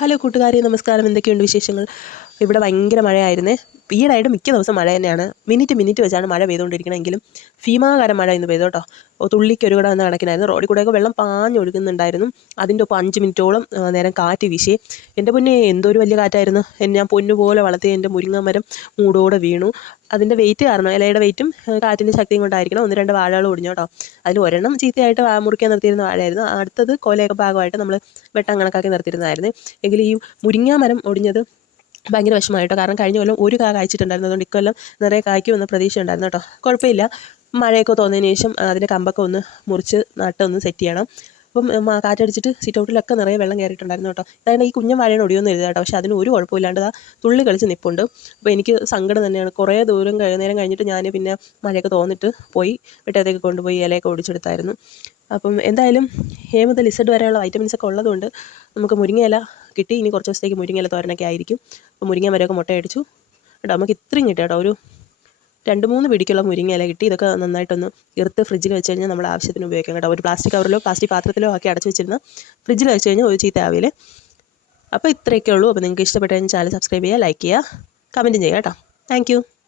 Hello കൂട്ടുകാരെ നമസ്കാരം. എന്തൊക്കെയുണ്ട് വിശേഷങ്ങൾ? ഇവിടെ ഭയങ്കര മഴയായിരുന്നേ. ഈയിടെയായിട്ട് മിക്ക ദിവസം മഴ തന്നെയാണ്. മിനിറ്റ് മിനിറ്റ് വെച്ചാണ് മഴ പെയ്തുകൊണ്ടിരിക്കണമെങ്കിലും ഭീമാകാരം മഴ ഇന്ന് പെയ്തു കേട്ടോ. തുള്ളിക്ക് ഒരു കടന്ന് കണക്കിനായിരുന്നു റോഡിൽ കൂടെയൊക്കെ വെള്ളം പാഞ്ഞൊഴുകുന്നുണ്ടായിരുന്നു അതിന്റെ ഒപ്പം അഞ്ച് മിനിറ്റോളം നേരം കാറ്റ് വീശി. എന്റെ പൊന്നെ എന്തോ ഒരു വലിയ കാറ്റായിരുന്നു. ഞാൻ പൊന്നു പോലെ വളർത്തിയ എന്റെ മുരിങ്ങ മരം മൂടോടെ വീണു. അതിന്റെ വെയിറ്റ് കാരണം ഇലയുടെ വെയിറ്റും കാറ്റിന്റെ ശക്തിയും കൊണ്ടായിരിക്കണം ഒന്ന് രണ്ട് വാഴകൾ ഒടിഞ്ഞു കേട്ടോ. അതിൽ ഒരെണ്ണം ചീത്തയായിട്ട് മുറിക്കാൻ നിർത്തിയിരുന്ന വാഴയായിരുന്നു. അടുത്തത് കൊലയൊക്കെ ഭാഗമായിട്ട് നമ്മൾ വെട്ടം കണക്കാക്കി നിർത്തിയിരുന്നതായിരുന്നു. എങ്കിലും ഈ മുരിങ്ങാമരം ഒടിഞ്ഞത് ഭയങ്കര വിഷമമായിട്ടോ. കാരണം കഴിഞ്ഞ കൊല്ലം ഒരു കാ കായ്ച്ചിട്ടുണ്ടായിരുന്നു. അതുകൊണ്ട് ഇക്കൊല്ലം നിറയെ കായ്ക്കുമെന്ന പ്രതീക്ഷ ഉണ്ടായിരുന്നു കേട്ടോ. കുഴപ്പമില്ല. മഴയൊക്കെ തോന്നിയതിന് ശേഷം അതിന്റെ കമ്പൊക്കെ ഒന്ന് മുറിച്ച് നട്ടൊന്ന് സെറ്റ് ചെയ്യണം. അപ്പം കാറ്റടിച്ചിട്ട് സിറ്റ് ഔട്ടിലൊക്കെ നിറയെ വെള്ളം കയറിയിട്ടുണ്ടായിരുന്നു കേട്ടോ. അതായത് ഈ കുഞ്ഞൻ വാഴയാണ് ഒടിയൊന്നും എഴുതുക കേട്ടോ. പക്ഷേ അതിന് ഒരു കുഴപ്പമില്ലാണ്ട് ആ തുള്ളി കളിച്ച് നിപ്പുണ്ട്. അപ്പോൾ എനിക്ക് സങ്കടം തന്നെയാണ്. കുറേ ദൂരം നേരം കഴിഞ്ഞിട്ട് ഞാൻ പിന്നെ മഴയൊക്കെ തോന്നിട്ട് പോയി വെട്ടത്തേക്ക് കൊണ്ടുപോയി ഇലയൊക്കെ ഒടിച്ചെടുത്തായിരുന്നു. അപ്പം എന്തായാലും എ മുതൽ ഇസഡ് വരെയുള്ള വൈറ്റമിൻസ് ഒക്കെ ഉള്ളതുകൊണ്ട് നമുക്ക് മുരിങ്ങയില കിട്ടി. ഇനി കുറച്ച് ദിവസത്തേക്ക് മുരിങ്ങയില തോരനൊക്കെ ആയിരിക്കും. അപ്പോൾ മുരിങ്ങ മരമൊക്കെ മുട്ടയടിച്ചു. കേട്ടോ നമുക്ക് ഇത്രയും കിട്ടി കേട്ടോ. ഒരു രണ്ട് മൂന്ന് പിടിക്കുള്ള മുരിങ്ങയില കിട്ടി. ഇതൊക്കെ നന്നായിട്ടൊന്ന് ഇറുത്ത് ഫ്രിഡ്ജിൽ വെച്ച് കഴിഞ്ഞാൽ നമ്മൾ ആവശ്യത്തിന് ഉപയോഗിക്കാം കേട്ടോ. ഒരു പ്ലാസ്റ്റിക് കവറിലോ പ്ലാസ്റ്റിക് പാത്രത്തിലോ ആക്കി അടച്ചു വെച്ചിരുന്ന ഫ്രിഡ്ജിൽ വെച്ച് കഴിഞ്ഞാൽ ഒരു ചീത്ത ആവില്ലേ അപ്പോൾ ഇത്രയൊക്കെ ഉള്ളൂ. അപ്പോൾ നിങ്ങൾക്ക് ഇഷ്ടപ്പെട്ട ചാനൽ സബ്സ്ക്രൈബ് ചെയ്യുക ലൈക്ക് ചെയ്യുക കമന്റും ചെയ്യുക കേട്ടോ. താങ്ക്